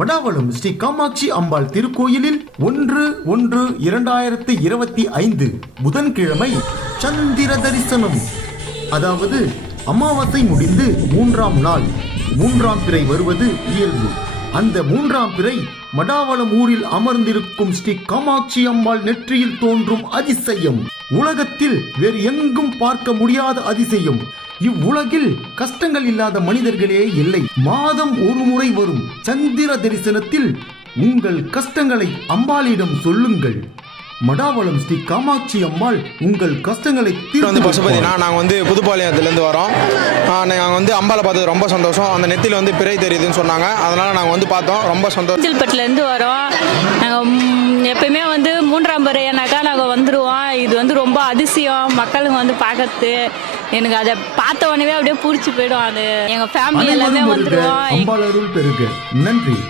மடாவளம் ஸ்ரீ காமாட்சி அம்பாள் திருக்கோயிலில் 1/1/2025 புதன்கிழமை சந்திர தரிசனம். அதாவது அமாவாசை முடிந்து 3ஆம் நாள் 3ஆம் பிறை வருவது இயல்பு. அந்த 3ஆம் பிறை மடாவளம் ஊரில் அமர்ந்திருக்கும் ஸ்ரீ காமாட்சி அம்பாள் நெற்றியில் தோன்றும் அதிசயம் உலகத்தில் வேறு எங்கும் பார்க்க முடியாத அதிசயம். இவ்வுலகில் கஷ்டங்கள் இல்லாத மனிதர்களே இல்லை. மாதம் ஒரு முறை வரும் சந்திர தரிசனத்தில் உங்கள் கஷ்டங்களை அம்பாளிடம் சொல்லுங்கள். மடாவளம் ஸ்ரீ காமாட்சி அம்மாள் உங்கள் கஷ்டங்களை வந்து பசுபதினா நாங்கள் வந்து புதுப்பாளையத்துலேருந்து வரோம். நாங்கள் வந்து அம்பாளை பார்த்தது ரொம்ப சந்தோஷம். அந்த நெத்தியில் வந்து பிறை தெரியுதுன்னு சொன்னாங்க, அதனால் நாங்கள் வந்து பார்த்தோம். ரொம்ப சந்தோஷம். செஞ்சில்பட்டிலேருந்து வரோம். நாங்கள் எப்பயுமே வந்து 3ஆம் பிறைனாக்கா நாங்கள் வந்துடுவோம். இது வந்து ரொம்ப அதிசயம். மக்களுங்க வந்து பார்க்கறது எனக்கு அதை பார்த்த உடனே அப்படியே பிடிச்சி போயிடும். அது எங்கள் ஃபேமிலி எல்லாமே வந்துடுவோம். அம்பாள் அருள் பெருக. நன்றி.